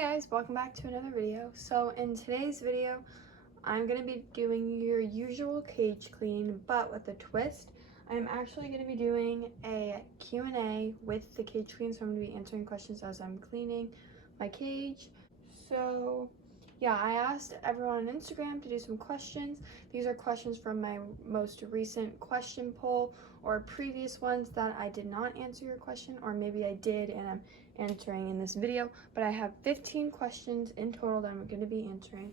Hey guys, welcome back to another video. So in today's video, I'm going to be doing your usual cage clean, but with a twist. I'm actually going to be doing a Q&A with the cage clean, so I'm going to be answering questions as I'm cleaning my cage. So yeah, I asked everyone on Instagram to do some questions. These are questions from my most recent question poll or previous ones that I did not answer your question, or maybe I did and I'm answering in this video. But I have 15 questions in total that I'm going to be answering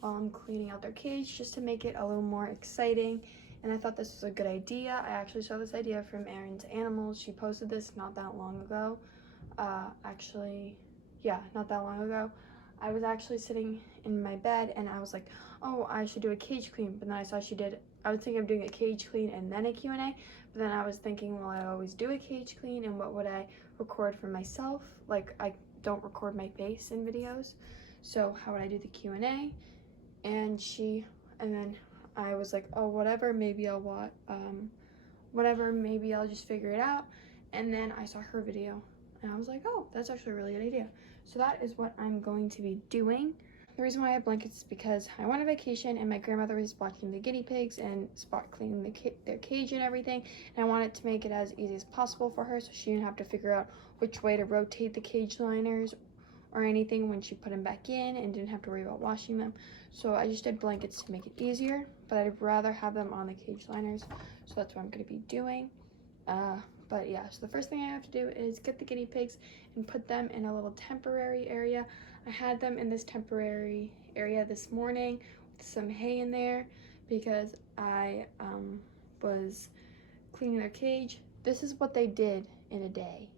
while I'm cleaning out their cage, just to make it a little more exciting. And I thought this was a good idea. I actually saw this idea from Erin's Animals. She posted this not that long ago. Not that long ago. I was actually sitting in my bed and I was like, oh, I should do a cage clean. But then I saw she did, I was thinking of doing a cage clean and then a Q&A. But then I was thinking, well, I always do a cage clean, and what would I record for myself? Like, I don't record my face in videos. So how would I do the Q&A? And then I was like, oh, whatever, maybe I'll just figure it out. And then I saw her video and I was like, oh, that's actually a really good idea. So that is what I'm going to be doing. The reason why I have blankets is because I went on vacation and my grandmother was watching the guinea pigs and spot cleaning their cage and everything. And I wanted to make it as easy as possible for her so she didn't have to figure out which way to rotate the cage liners or anything when she put them back in, and didn't have to worry about washing them. So I just did blankets to make it easier, but I'd rather have them on the cage liners. So that's what I'm going to be doing. But yeah, so the first thing I have to do is get the guinea pigs and put them in a little temporary area. I had them in this temporary area this morning with some hay in there because I was cleaning their cage. This is what they did in a day.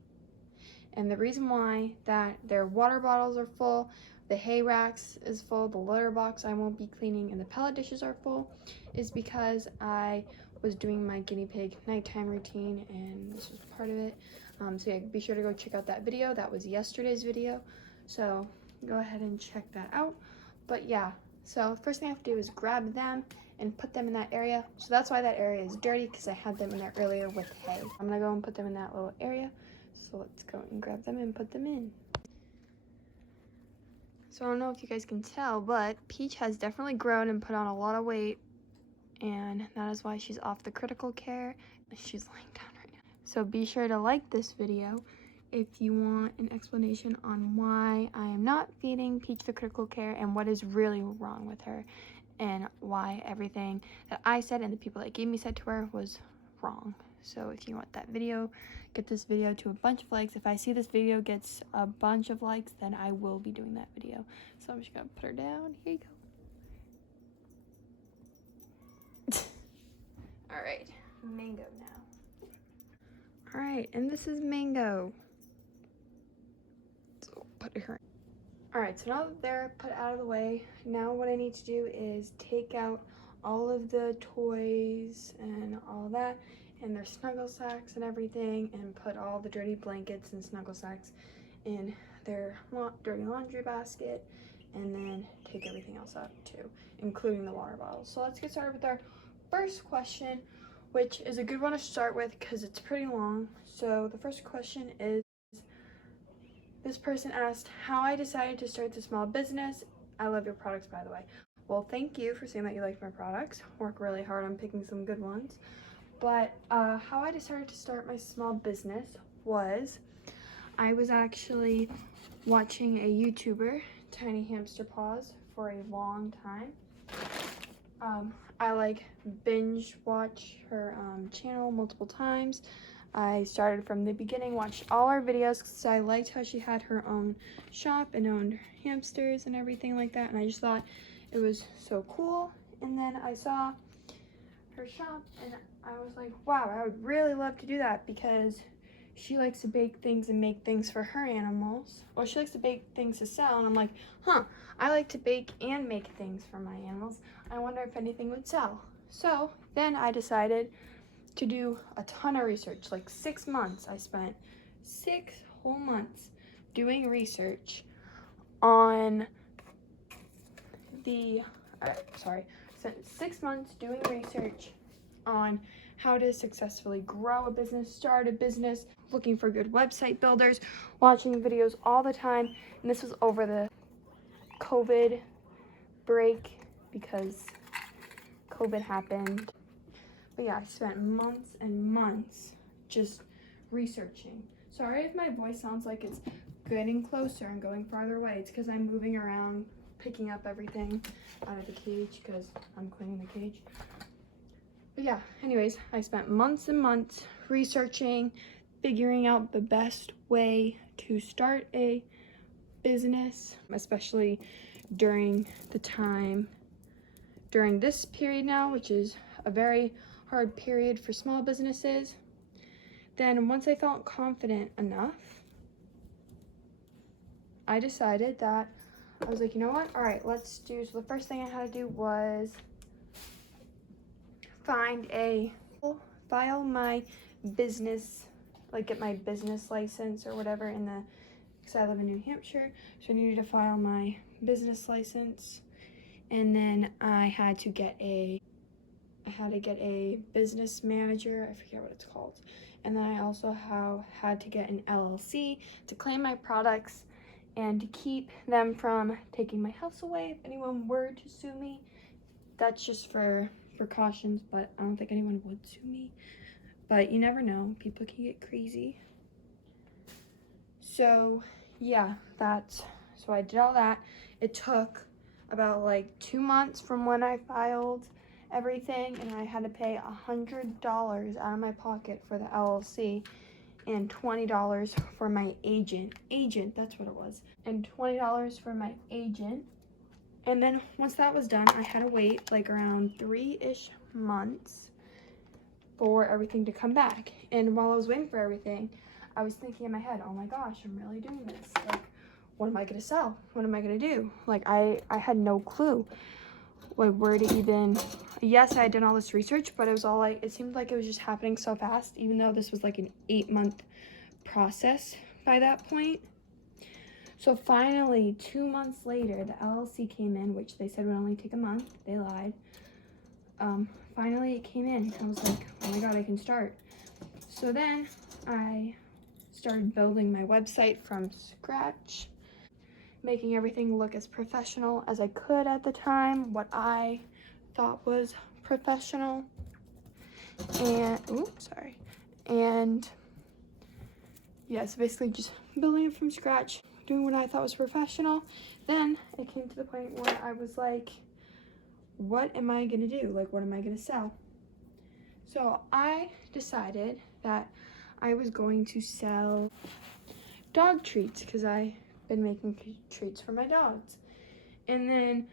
And the reason why that their water bottles are full, the hay racks is full, the litter box I won't be cleaning, and the pellet dishes are full, is because I was doing my guinea pig nighttime routine, and this was part of it. So yeah, be sure to go check out that video. That was yesterday's video, so go ahead and check that out. But yeah, so first thing I have to do is grab them and put them in that area. So that's why that area is dirty, because I had them in there earlier with hay. I'm gonna go and put them in that little area. So let's go and grab them and put them in. So I don't know if you guys can tell, but Peach has definitely grown and put on a lot of weight, and that is why she's off the critical care. She's laying down right now. So be sure to like this video if you want an explanation on why I am not feeding Peach the critical care and what is really wrong with her, and why everything that I said and the people that gave me said to her was wrong. So if you want that video, get this video to a bunch of likes. If I see this video gets a bunch of likes, then I will be doing that video. So I'm just gonna put her down. Here you go. All right, Mango now. All right, and this is Mango. So put her. All right, so now that they're put out of the way, now what I need to do is take out all of the toys and all that, and their snuggle sacks and everything, and put all the dirty blankets and snuggle sacks in their dirty laundry basket, and then take everything else out too, including the water bottles. So let's get started with our first question, which is a good one to start with because it's pretty long. So the first question is, this person asked how I decided to start the small business. I love your products, by the way. Well, thank you for saying that you like my products. Work really hard on picking some good ones. But how I decided to start my small business was, I was actually watching a YouTuber, Tiny Hamster Paws, for a long time. I like binge watch her channel multiple times. I started from the beginning, watched all her videos because I liked how she had her own shop and owned hamsters and everything like that, and I just thought it was so cool. And then I saw her shop and I was like, wow, I would really love to do that, because she likes to bake things and make things for her animals. Well, she likes to bake things to sell, and I'm like, I like to bake and make things for my animals. I wonder if anything would sell. So then I decided to do a ton of research, like 6 months. I spent 6 whole months doing research on spent 6 months doing research on how to successfully grow a business, start a business, looking for good website builders, watching videos all the time. And this was over the COVID break because COVID happened. But yeah, I spent months and months just researching. Sorry if my voice sounds like it's getting closer and going farther away. It's because I'm moving around, picking up everything out of the cage because I'm cleaning the cage. But yeah, anyways, I spent months and months researching, figuring out the best way to start a business, especially during this period now, which is a very hard period for small businesses. Then once I felt confident enough, I decided that I was like, you know what? All right, let's do. So the first thing I had to do was file my business, like get my business license or whatever because I live in New Hampshire. So I needed to file my business license, and then I had to get a business manager. I forget what it's called. And then I also had to get an LLC to claim my products and to keep them from taking my house away if anyone were to sue me. That's just for precautions, but I don't think anyone would sue me. But you never know, people can get crazy. So yeah, so I did all that. It took about like 2 months from when I filed everything, and I had to pay $100 out of my pocket for the LLC and $20 for my agent, that's what it was, and $20 for my agent. And then once that was done, I had to wait like around 3-ish months for everything to come back. And while I was waiting for everything, I was thinking in my head, oh my gosh, I'm really doing this. Like, what am I gonna sell? What am I gonna do? Like, I had no clue like where to even. Yes, I had done all this research, but it was all like, it seemed like it was just happening so fast, even though this was like an 8-month process by that point. So finally, 2 months later, the LLC came in, which they said would only take a month. They lied. Finally it came in. I was like, oh my god, I can start. So then I started building my website from scratch, making everything look as professional as I could at the time, what I thought was professional. And yeah, so basically just building it from scratch, doing what I thought was professional. Then it came to the point where I was like, what am I gonna do? Like, what am I gonna sell? So I decided that I was going to sell dog treats because I've been making treats for my dogs. And then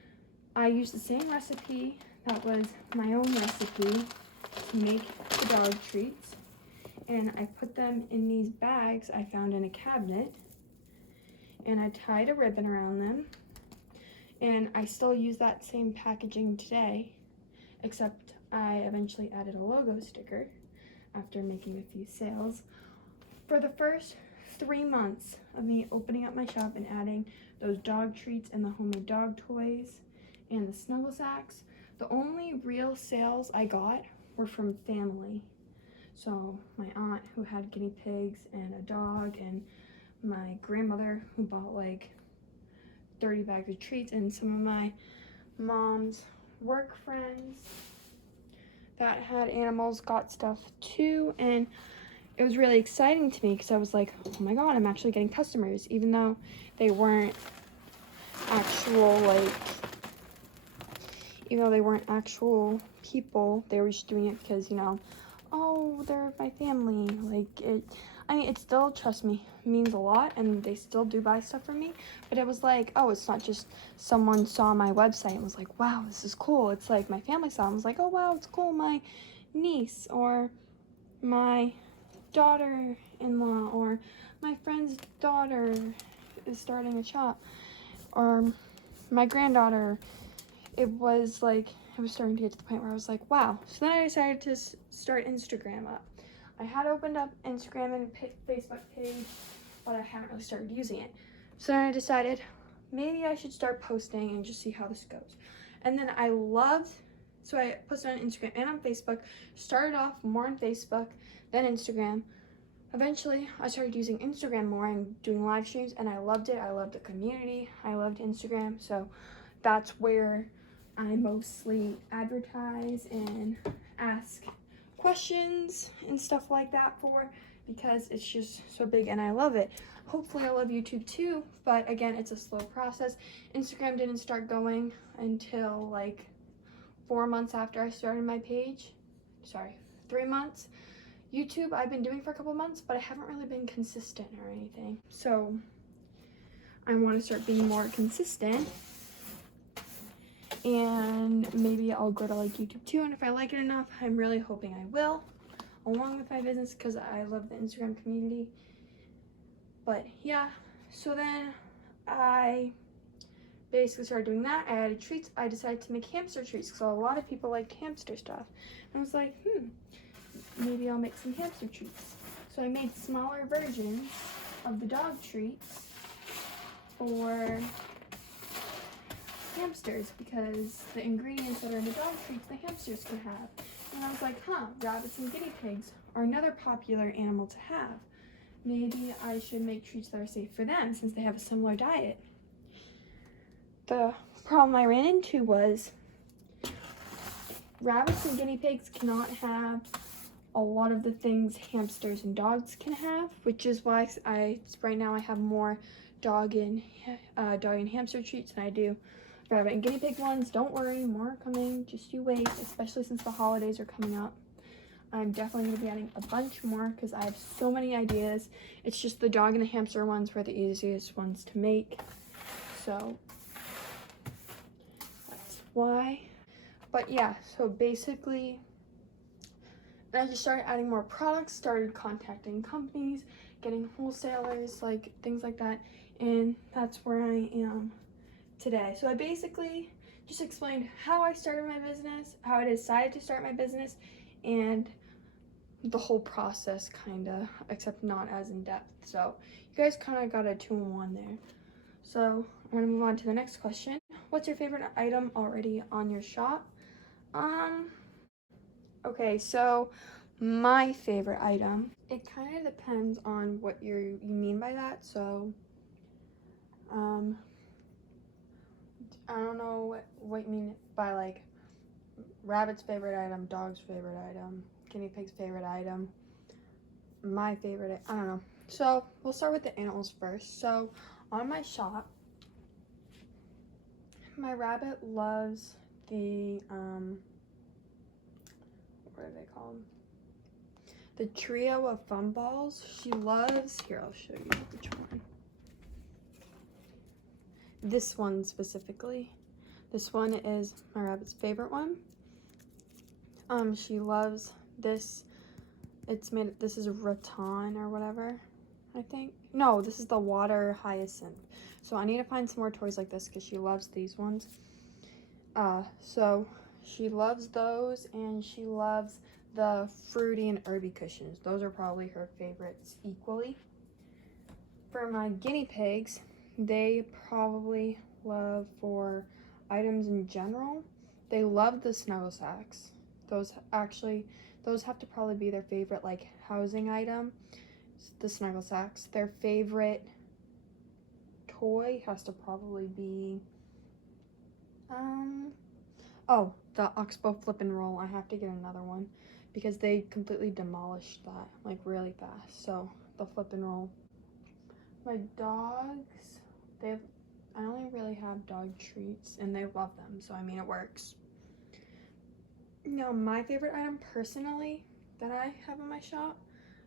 I used the same recipe that was my own recipe to make the dog treats. And I put them in these bags I found in a cabinet. And I tied a ribbon around them. And I still use that same packaging today, except I eventually added a logo sticker after making a few sales. For the first 3 months of me opening up my shop and adding those dog treats and the homemade dog toys and the snuggle sacks, the only real sales I got were from family. So my aunt who had guinea pigs and a dog, and my grandmother who bought like 30 bags of treats, and some of my mom's work friends that had animals got stuff too. And it was really exciting to me because I was like, oh my god, I'm actually getting customers, even though they weren't actual people. They were just doing it because, oh, they're my family. It still, trust me, means a lot, and they still do buy stuff from me. But it was like, oh, it's not just someone saw my website and was like, wow, this is cool. It's like my family saw it and was like, oh wow, it's cool. My niece or my daughter-in-law or my friend's daughter is starting a shop, or my granddaughter. It was starting to get to the point where I was like, wow. So then I decided to start Instagram up. I had opened up Instagram and Facebook page, but I haven't really started using it. So then I decided maybe I should start posting and just see how this goes. And then I loved So I posted on Instagram and on Facebook. Started off more on Facebook, then Instagram. Eventually, I started using Instagram more and doing live streams, and I loved it. I loved the community. I loved Instagram, so that's where I mostly advertise and ask questions and stuff like that for, because it's just so big and I love it. Hopefully I love YouTube too, but again, it's a slow process. Instagram didn't start going until like 4 months after I started my page. Sorry, 3 months. YouTube I've been doing for a couple months, but I haven't really been consistent or anything. So I want to start being more consistent, and maybe I'll go to like YouTube too, and if I like it enough, I'm really hoping I will, along with my business, because I love the Instagram community. But yeah, so then I basically started doing that. I added treats. I decided to make hamster treats because a lot of people liked hamster stuff. And I was like, maybe I'll make some hamster treats. So I made smaller versions of the dog treats for hamsters, because the ingredients that are in the dog treats, the hamsters can have. And I was like, rabbits and guinea pigs are another popular animal to have. Maybe I should make treats that are safe for them since they have a similar diet. The problem I ran into was rabbits and guinea pigs cannot have a lot of the things hamsters and dogs can have, which is why right now I have more dog and hamster treats than I do rabbit and guinea pig ones. Don't worry, more are coming, just you wait, especially since the holidays are coming up. I'm definitely going to be adding a bunch more because I have so many ideas. It's just the dog and the hamster ones were the easiest ones to make, so that's why. But yeah, so basically I just started adding more products, started contacting companies, getting wholesalers, like things like that, and that's where I am today. So I basically just explained how I started my business, how I decided to start my business, and the whole process kinda, except not as in depth. So you guys kinda got a 2-in-1 there. So I'm gonna move on to the next question. What's your favorite item already on your shop? Okay, so my favorite item, it kind of depends on what you mean by that. So I don't know what you mean by like rabbit's favorite item, dog's favorite item, guinea pig's favorite item, my favorite, I don't know. So we'll start with the animals first. So on my shop, my rabbit loves the what are they called? The trio of fun balls. She loves, here I'll show you which one. This one specifically. This one is my rabbit's favorite one. She loves this. This is rattan or whatever, I think. No, this is the water hyacinth. So I need to find some more toys like this because she loves these ones. So she loves those, and she loves the fruity and herby cushions. Those are probably her favorites equally. For my guinea pigs, they probably love, for items in general, they love the snuggle sacks. Those have to probably be their favorite like housing item, the snuggle sacks. Their favorite toy has to probably be the Oxbow flip and roll. I have to get another one because they completely demolished that like really fast. So the flip and roll. My dogs, I only really have dog treats and they love them, so I mean it works. Now my favorite item personally that I have in my shop,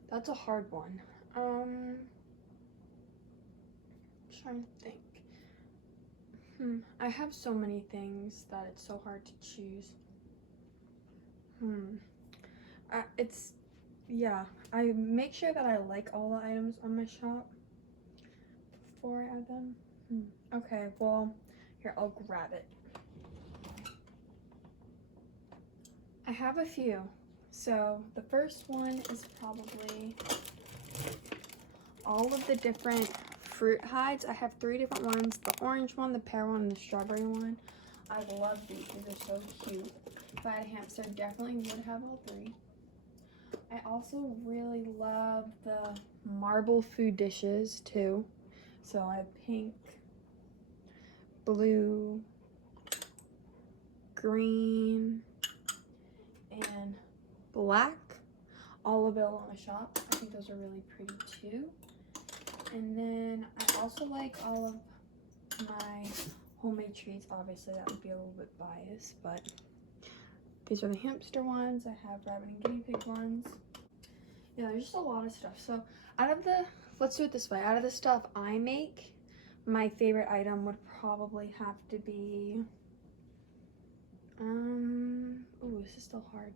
that's a hard one. I'm trying to think. I have so many things that it's so hard to choose. I make sure that I like all the items on my shop before I add them. Okay, well, here, I'll grab it. I have a few. So the first one is probably all of the different fruit hides. I have 3 different ones: the orange one, the pear one, and the strawberry one. I love these. These are so cute. If I had a hamster, definitely would have all three. I also really love the marble food dishes too. So I have pink, blue, green, and black, all available in the shop. I think those are really pretty too. And then I also like all of my homemade treats. Obviously that would be a little bit biased, but these are the hamster ones. I have rabbit and guinea pig ones. Yeah, there's just a lot of stuff. So out of the, let's do it this way. Out of the stuff I make, my favorite item would probably have to be, ooh, this is still hard.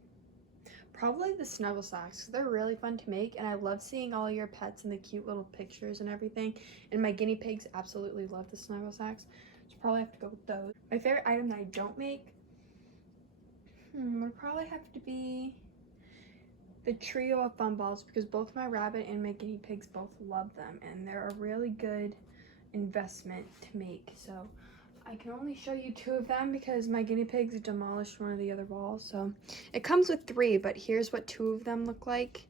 Probably the snuggle sacks. They're really fun to make, and I love seeing all your pets and the cute little pictures and everything. And my guinea pigs absolutely love the snuggle sacks, so probably have to go with those. My favorite item that I don't make would probably have to be the trio of fun balls, because both my rabbit and my guinea pigs both love them, and they're a really good investment to make. So I can only show you 2 of them because my guinea pigs demolished one of the other balls. So it comes with 3, but here's what 2 of them look like.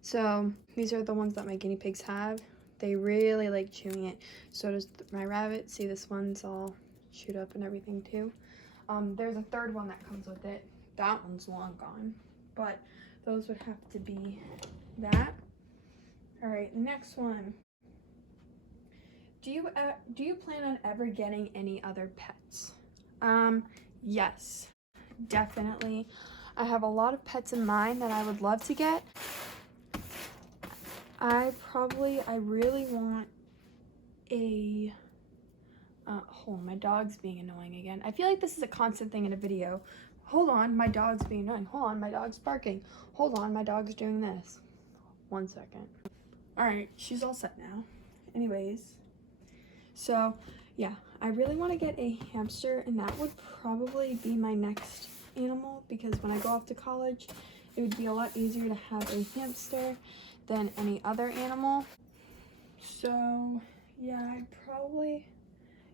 So these are the ones that my guinea pigs have. They really like chewing it. So does my rabbit. See, this one's all chewed up and everything too. There's a 3rd one that comes with it. That one's long gone, but those would have to be that. All right, next one. Do you plan on ever getting any other pets? Yes, definitely. I have a lot of pets in mind that I would love to get. I really want a, hold on, my dog's being annoying again. I feel like this is a constant thing in a video. Hold on, my dog's being annoying. Hold on, my dog's barking. Hold on, my dog's doing this. 1 second. All right, she's all set now. Anyways, so yeah, I really want to get a hamster, and that would probably be my next animal, because when I go off to college, it would be a lot easier to have a hamster than any other animal. So yeah,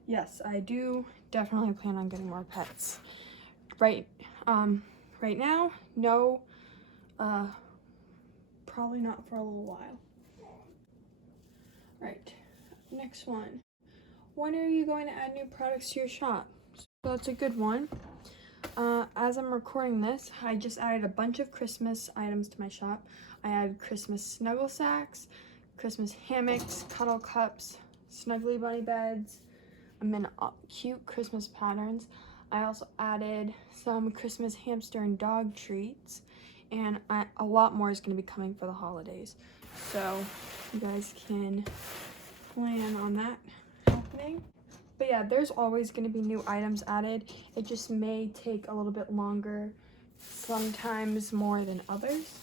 yes, I do definitely plan on getting more pets. Right now, no, probably not for a little while. Right, next one. When are you going to add new products to your shop? So that's a good one. As I'm recording this, I just added a bunch of Christmas items to my shop. I added Christmas snuggle sacks, Christmas hammocks, cuddle cups, snuggly bunny beds, and then cute Christmas patterns. I also added some Christmas hamster and dog treats, and a lot more is going to be coming for the holidays. So you guys can plan on that happening. But yeah, there's always going to be new items added. It just may take a little bit longer, sometimes more than others.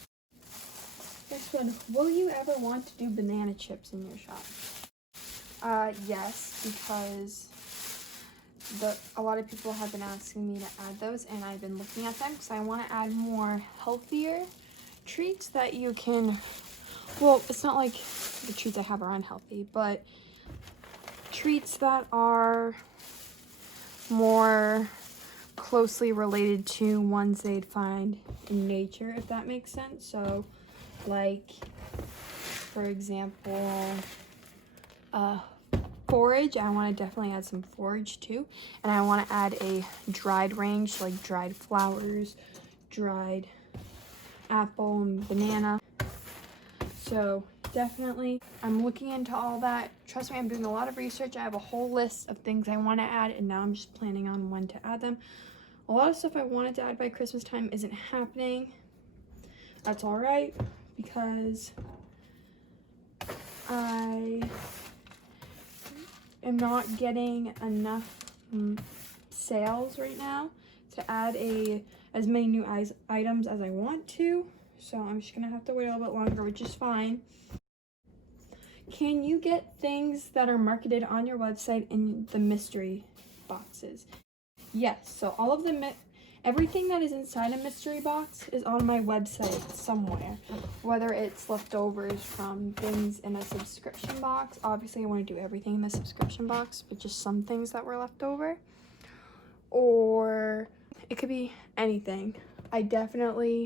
Next one, will you ever want to do banana chips in your shop? Yes, because a lot of people have been asking me to add those, and I've been looking at them because I want to add more healthier treats that you can, well, it's not like the treats I have are unhealthy, but treats that are more closely related to ones they'd find in nature, if that makes sense. So like, for example, forage. I want to definitely add some forage too, and I want to add a dried range, like dried flowers, dried apple and banana. So definitely I'm looking into all that. Trust me, I'm doing a lot of research. I have a whole list of things I want to add, and now I'm just planning on when to add them. A lot of stuff I wanted to add by Christmas time isn't happening. That's all right, because I am not getting enough sales right now to add as many new items as I want to. So I'm just gonna have to wait a little bit longer, which is fine. Can you get things that are marketed on your website in the mystery boxes? Yes, so all of everything that is inside a mystery box is on my website somewhere, whether it's leftovers from things in a subscription box. Obviously I want to do everything in the subscription box, but just some things that were left over, or it could be anything. Every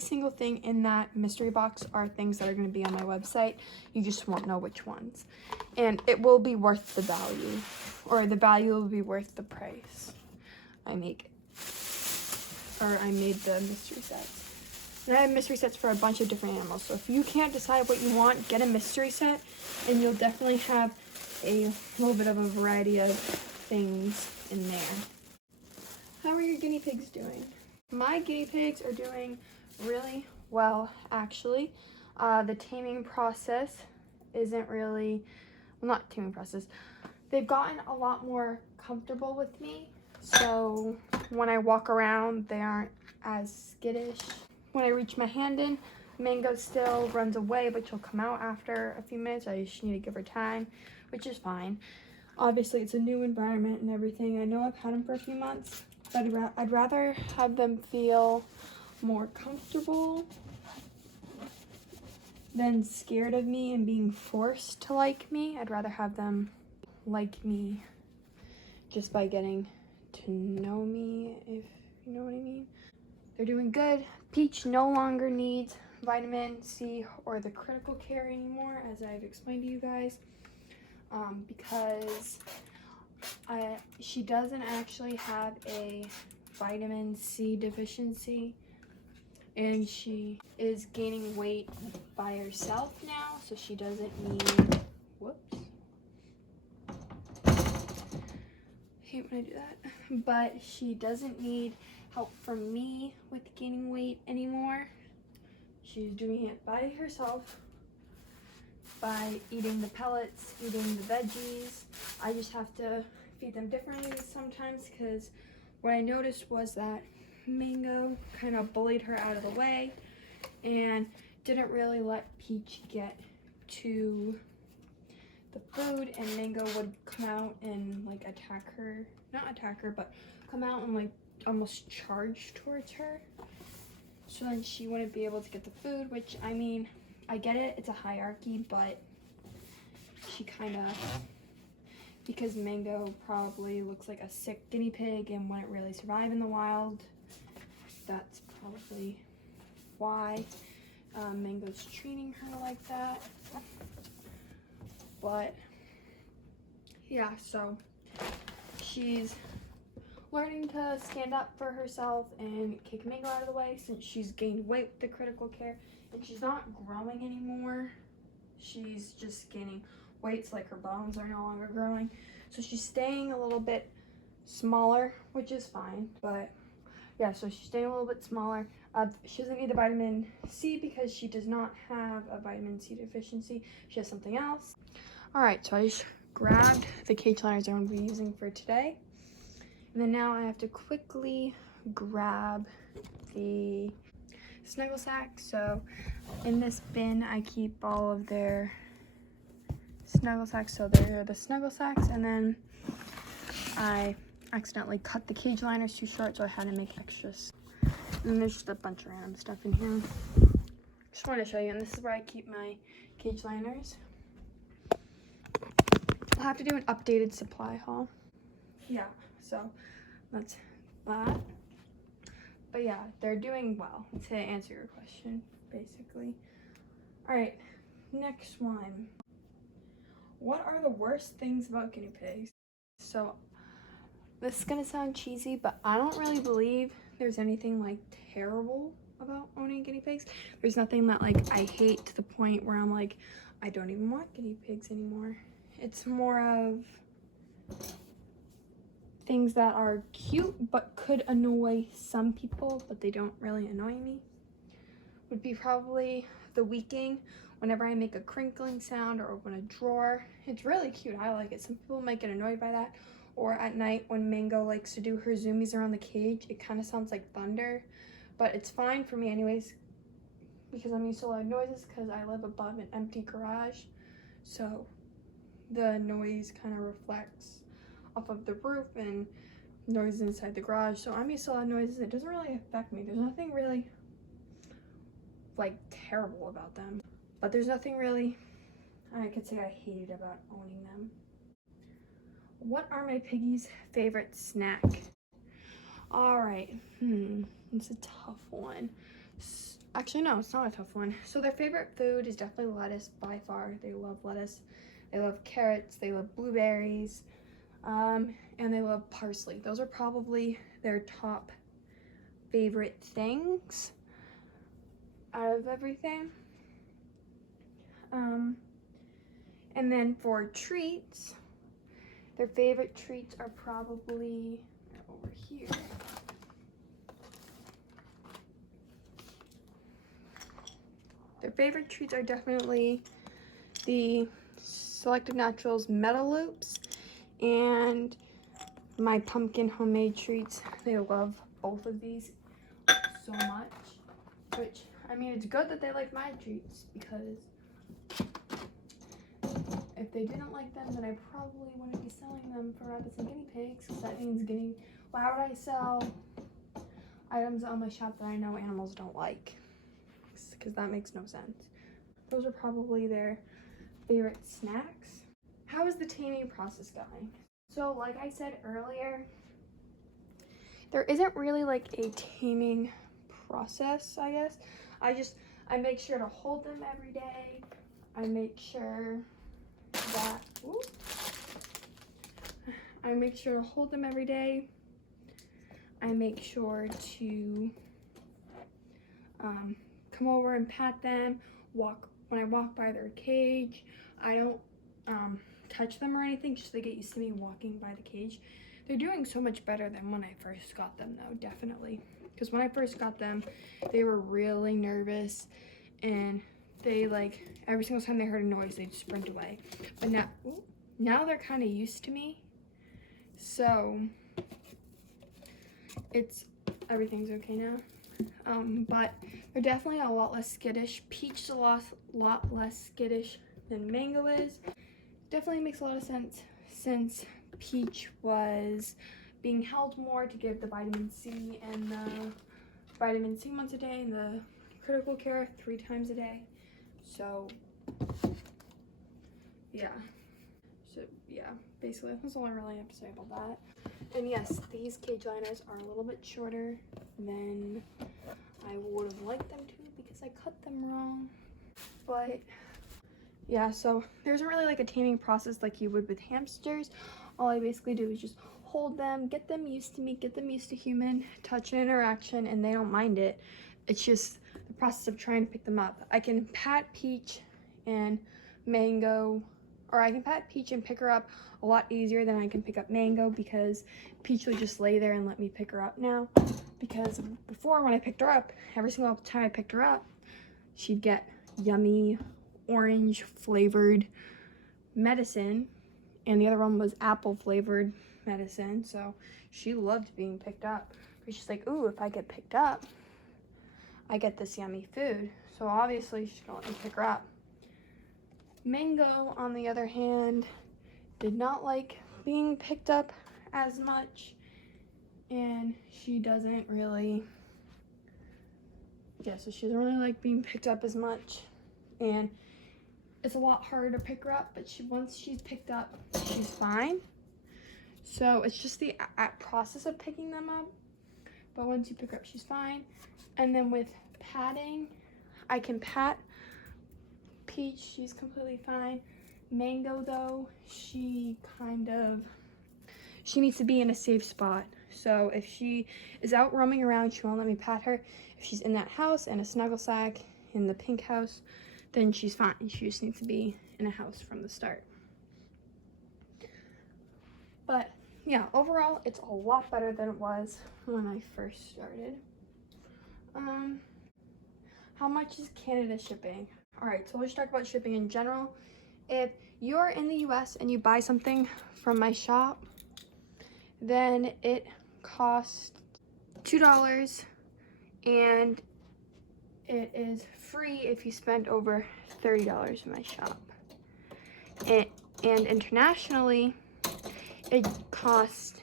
single thing in that mystery box are things that are going to be on my website. You just won't know which ones. And it will be worth the value, or the value will be worth the price I made the mystery sets. And I have mystery sets for a bunch of different animals. So if you can't decide what you want, get a mystery set, and you'll definitely have a little bit of a variety of things in there. How are your guinea pigs doing? My guinea pigs are doing really well, actually. The taming process isn't really, well, not taming process. They've gotten a lot more comfortable with me. So when I walk around, they aren't as skittish. When I reach my hand in, Mango still runs away, but she'll come out after a few minutes. I just need to give her time, which is fine. Obviously, it's a new environment and everything. I know I've had them for a few months, but I'd rather have them feel more comfortable than scared of me and being forced to like me. I'd rather have them like me just by getting to know me, if you know what I mean. They're doing good. Peach no longer needs vitamin C or the critical care anymore, as I've explained to you guys, because she doesn't actually have a vitamin C deficiency, and she is gaining weight by herself now, so she doesn't need, whoops, I hate when I do that, but she doesn't need help from me with gaining weight anymore. She's doing it by herself, by eating the pellets, eating the veggies. I just have to feed them differently sometimes, because what I noticed was that Mango kind of bullied her out of the way and didn't really let Peach get to the food, and Mango would come out and like attack her, not attack her, but come out and like almost charge towards her, so then she wouldn't be able to get the food, which, I mean, I get it, it's a hierarchy, but she kind of, because Mango probably looks like a sick guinea pig and wouldn't really survive in the wild, that's probably why Mango's treating her like that. But yeah, so she's learning to stand up for herself and kick Mango out of the way, since she's gained weight with the critical care, and she's not growing anymore. She's just gaining weight, so like her bones are no longer growing. So she's staying a little bit smaller, which is fine, but yeah, so she's staying a little bit smaller. She doesn't need the vitamin C because she does not have a vitamin C deficiency. She has something else. All right, so I just grabbed the cage liners I'm going to be using for today. And then now I have to quickly grab the snuggle sack. So in this bin, I keep all of their snuggle sacks. So they're the snuggle sacks, and then I accidentally cut the cage liners too short, so I had to make extras. And there's just a bunch of random stuff in here. Just wanted to show you, and this is where I keep my cage liners. I'll have to do an updated supply haul. Yeah, so that's that. But yeah, they're doing well, to answer your question, basically. All right, next one. What are the worst things about guinea pigs? So this is gonna sound cheesy, but I don't really believe there's anything like terrible about owning guinea pigs. There's nothing that like I hate to the point where I'm like, I don't even want guinea pigs anymore. It's more of things that are cute but could annoy some people, but they don't really annoy me. Would be probably the weaking whenever I make a crinkling sound or open a drawer. It's really cute, I like it. Some people might get annoyed by that. Or at night when Mango likes to do her zoomies around the cage, it kind of sounds like thunder, but it's fine for me anyways, because I'm used to loud noises because I live above an empty garage. So the noise kind of reflects off of the roof and noise inside the garage. So I'm used to loud noises. It doesn't really affect me. There's nothing really like terrible about them, but there's nothing really I could say I hated about owning them. What are my piggies' favorite snack? All right, it's a tough one. Actually, no, it's not a tough one. So their favorite food is definitely lettuce by far. They love lettuce. They love carrots. They love blueberries. And they love parsley. Those are probably their top favorite things out of everything. And then for treats, their favorite treats are probably over here. Their favorite treats are definitely the Selected Naturals Metal Loops and my pumpkin homemade treats. They love both of these so much, which, I mean, it's good that they like my treats, because if they didn't like them, then I probably wouldn't be selling them for rabbits and guinea pigs, because that means why would I sell items on my shop that I know animals don't like? Because that makes no sense. Those are probably their favorite snacks. How is the taming process going? So like I said earlier, there isn't really like a taming process, I guess. I make sure to hold them every day. I make sure that, I make sure to hold them every day. I make sure to come over and pat them, when I walk by their cage. I don't touch them or anything, just so they get used to me walking by the cage. They're doing so much better than when I first got them though, definitely. Because when I first got them, they were really nervous, and they, like, every single time they heard a noise, they'd sprint away. But now they're kind of used to me, so everything's okay now. But they're definitely a lot less skittish. Peach is a lot less skittish than Mango is. Definitely makes a lot of sense, since Peach was being held more to give the vitamin C, and the vitamin C once a day, and the critical care 3 times a day. So yeah, basically that's all I really have to say about that. And yes, these cage liners are a little bit shorter than I would have liked them to, because I cut them wrong. But yeah, so there isn't really like a taming process like you would with hamsters. All I basically do is just hold them, get them used to me, get them used to human touch and interaction, and they don't mind it. It's just the process of trying to pick them up. I can pat Peach and Mango, or I can pat Peach and pick her up a lot easier than I can pick up Mango, because Peach would just lay there and let me pick her up now. Because before, when I picked her up, every single time I picked her up, she'd get yummy orange flavored medicine, and the other one was apple flavored medicine, so she loved being picked up. But she's like, ooh, if I get picked up, I get this yummy food. So obviously she's gonna let me pick her up. Mango, on the other hand, did not like being picked up as much, and she doesn't really like being picked up as much, and it's a lot harder to pick her up, but once she's picked up, she's fine. So it's just the process of picking them up, but once you pick her up, she's fine. And then with patting, I can pat Peach, she's completely fine. Mango though, she needs to be in a safe spot. So if she is out roaming around, she won't let me pat her. If she's in that house, in a snuggle sack, in the pink house, then she's fine. She just needs to be in a house from the start. But yeah, overall, it's a lot better than it was when I first started. How much is Canada shipping? All right, so let's talk about shipping in general. If you're in the US and you buy something from my shop, then it costs $2, and it is free if you spend over $30 in my shop. And internationally, it costs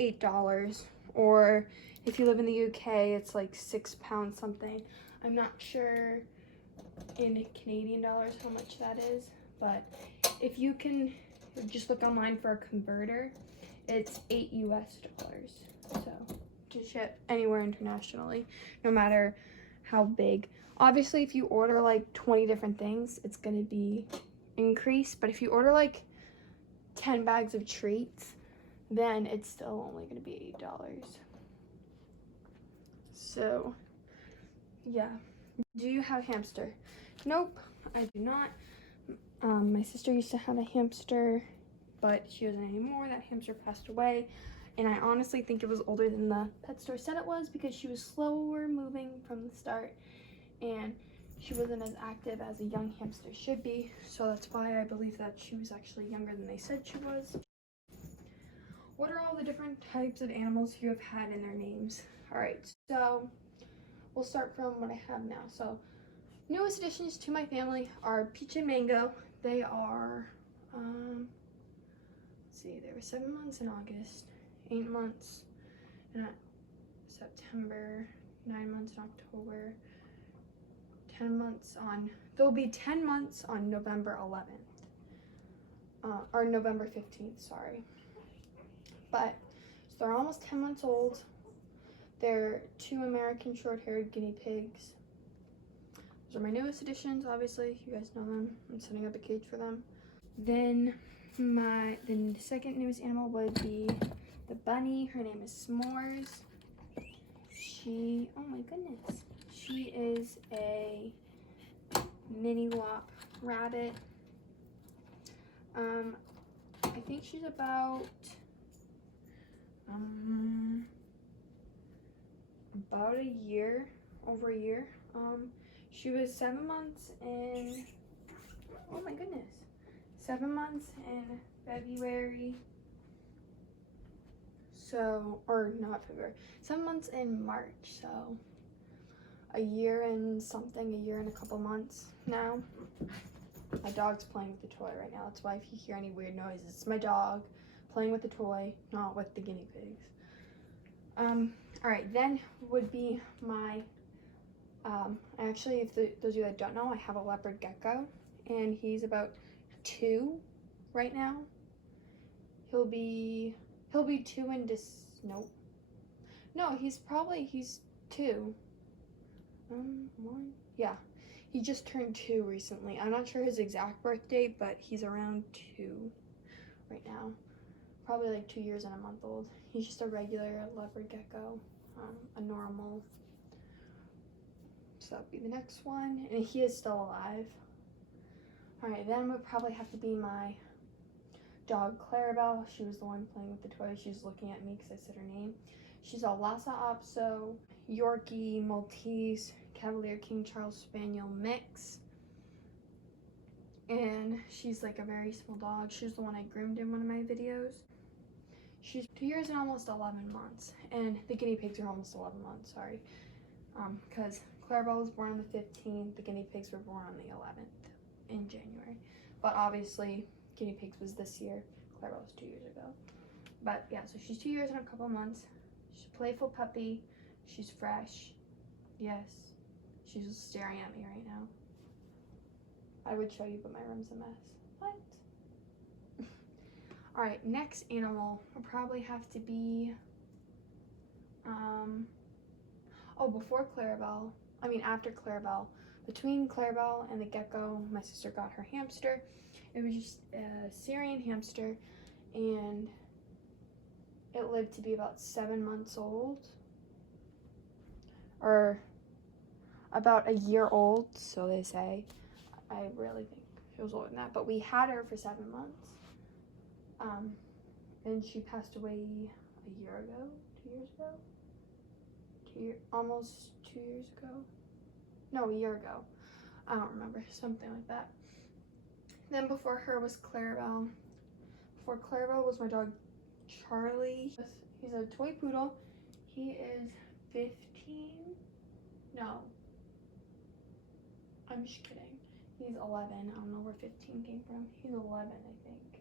$8, or if you live in the UK, it's like £6 something. I'm not sure in Canadian dollars how much that is, but if you can just look online for a converter, it's $8 US, so to ship anywhere internationally, no matter how big. Obviously, if you order like 20 different things, it's gonna be increased, but if you order like 10 bags of treats, then it's still only gonna be $8. So yeah. Do you have a hamster? Nope, I do not. My sister used to have a hamster, but she doesn't anymore. That hamster passed away, and I honestly think it was older than the pet store said it was, because she was slower moving from the start, and she wasn't as active as a young hamster should be, so that's why I believe that she was actually younger than they said she was. What are all the different types of animals you have had and their names? Alright, so we'll start from what I have now. So newest additions to my family are Peach and Mango. They are, let's see, they were 7 months in August, 8 months in September, 9 months in October, 10 months on, they'll be 10 months on November 11th, or November 15th, sorry. But, so they're almost 10 months old. They're 2 American short-haired guinea pigs. Those are my newest additions, obviously. You guys know them. I'm setting up a cage for them. Then the second newest animal would be the bunny. Her name is S'mores. Oh my goodness. She is a mini wop rabbit. I think she's about a year, over a year. She was 7 months in, oh my goodness, 7 months in February. So, or not February, 7 months in March. So a year and something, a year and a couple months now. My dog's playing with the toy right now. That's why if you hear any weird noises, it's my dog playing with the toy, not with the guinea pigs. All right, then would be my, actually, if those of you that don't know, I have a leopard gecko, and he's about 2 right now. He'll be 2 in nope. No, he's 2. 1, yeah. He just turned 2 recently. I'm not sure his exact birth date, but he's around 2 right now. Probably like 2 years and a month old. He's just a regular leopard gecko, a normal. So that'd be the next one, and he is still alive. All right, then would probably have to be my dog Clarabelle. She was the one playing with the toy. She was looking at me because I said her name. She's a Lhasa Apso, Yorkie, Maltese, Cavalier King Charles Spaniel mix. And she's like a very small dog. She's the one I groomed in one of my videos. She's 2 years and almost 11 months. And the guinea pigs are almost 11 months, sorry. Because Clarabelle was born on the 15th. The guinea pigs were born on the 11th in January. But obviously, guinea pigs was this year. Clarabelle was 2 years ago. But yeah, so she's 2 years and a couple months. She's a playful puppy. She's fresh. Yes. She's just staring at me right now. I would show you, but my room's a mess. What? All right, next animal will probably have to be, after Clarabelle, between Clarabelle and the gecko, my sister got her hamster. It was just a Syrian hamster, and it lived to be about 7 months old, or about a year old, so they say. I really think it was older than that, but we had her for 7 months. And she passed away a year ago, 2 years ago? Almost 2 years ago? No, a year ago. I don't remember, something like that. Then before her was Clarabelle. Before Clarabelle was my dog Charlie. He's a toy poodle. He is 15? No. I'm just kidding. He's 11. I don't know where 15 came from. He's 11, I think.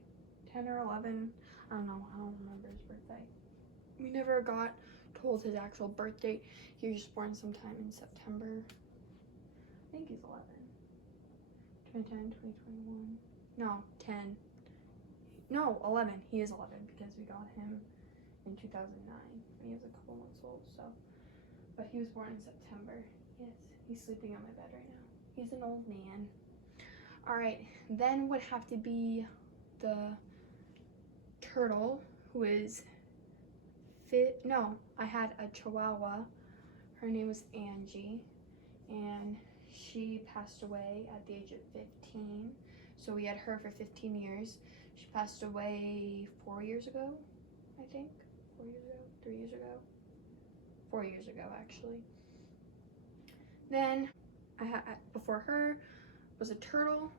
10 or 11. I don't know. I don't remember his birthday. We never got told his actual birth date. He was just born sometime in September. I think he's 11. 2010, 2021. No, 10. No, 11. He is 11 because we got him in 2009 when he was a couple months old. So, but he was born in September. Yes, he's sleeping on my bed right now. He's an old man. All right, then would have to be the turtle, who is no, I had a Chihuahua. Her name was Angie, and she passed away at the age of 15. So we had her for 15 years. She passed away 4 years ago, I think. 4 years ago, 3 years ago. 4 years ago, actually. Then I had, before her was a turtle.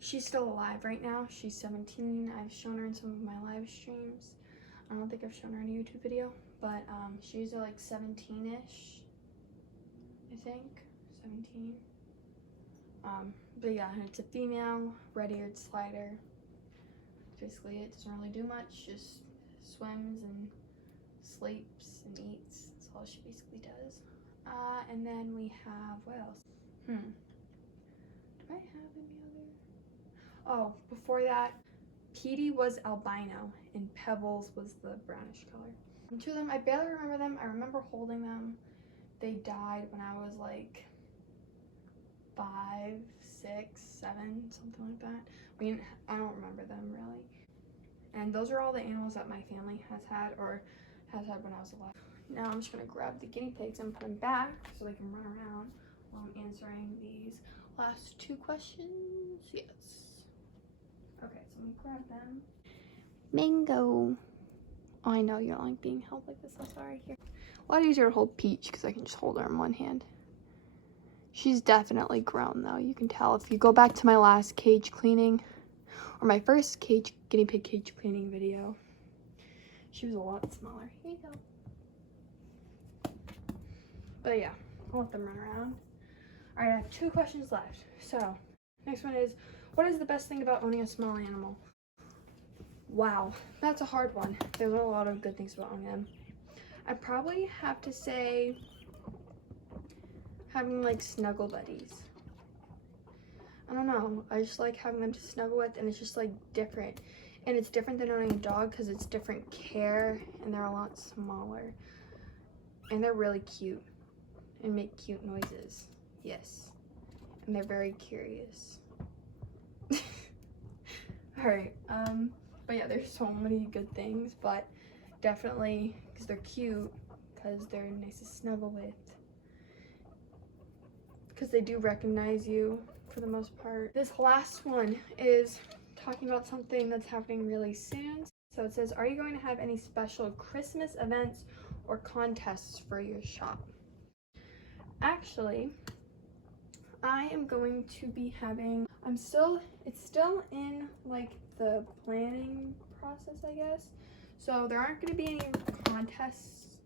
She's still alive right now. She's 17. I've shown her in some of my live streams. I don't think I've shown her in a YouTube video, but she's like 17-ish, I think, 17. But yeah, and it's a female, red-eared slider. Basically, it doesn't really do much, just swims and sleeps and eats. That's all she basically does. And then we have, what else? Do I have any other? Oh, before that, Petey was albino and Pebbles was the brownish color. And two of them, I barely remember them. I remember holding them. They died when I was like 5, 6, 7, something like that. I don't remember them really. And those are all the animals that my family has had or has had when I was alive. Now I'm just gonna grab the guinea pigs and put them back so they can run around while I'm answering these last 2 questions. Yes. Okay, so I'm gonna grab them. Mango. Oh, I know you don't like being held like this. I'm sorry. Here. A lot easier to hold Peach because I can just hold her in one hand. She's definitely grown though. You can tell if you go back to my last cage cleaning or my first guinea pig cage cleaning video. She was a lot smaller. Here you go. But yeah, I'll let them run around. All right, I have 2 questions left. So, next one is, what is the best thing about owning a small animal? Wow, that's a hard one. There's a lot of good things about owning them. I'd probably have to say having like snuggle buddies. I don't know, I just like having them to snuggle with, and it's just like different. And it's different than owning a dog because it's different care and they're a lot smaller. And they're really cute and make cute noises. Yes. And they're very curious. Alright, but yeah, there's so many good things, but definitely because they're cute, because they're nice to snuggle with, because they do recognize you for the most part. This last one is talking about something that's happening really soon. So it says, are you going to have any special Christmas events or contests for your shop? Actually, I am going to be having, it's still in like the planning process, I guess. So there aren't going to be any contests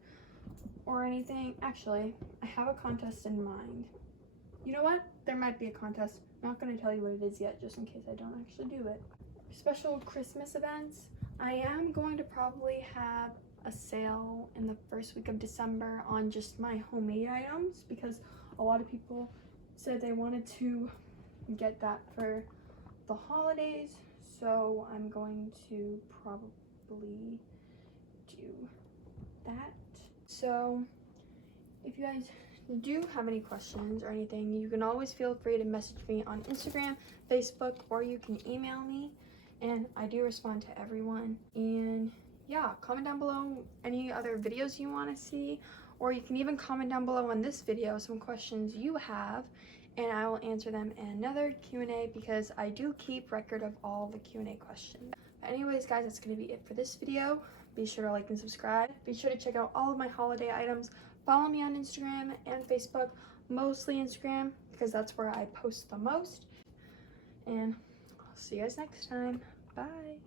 or anything. Actually, I have a contest in mind. You know what? There might be a contest. I'm not going to tell you what it is yet, just in case I don't actually do it. Special Christmas events. I am going to probably have a sale in the first week of December on just my homemade items, because a lot of people said they wanted to get that for the holidays. So I'm going to probably do that. So if you guys do have any questions or anything, you can always feel free to message me on Instagram, Facebook, or you can email me, and I do respond to everyone. And yeah, comment down below any other videos you want to see, or you can even comment down below on this video some questions you have, and I will answer them in another Q&A, because I do keep record of all the Q&A questions. But anyways guys, that's going to be it for this video. Be sure to like and subscribe. Be sure to check out all of my holiday items. Follow me on Instagram and Facebook, mostly Instagram, because that's where I post the most. And I'll see you guys next time. Bye.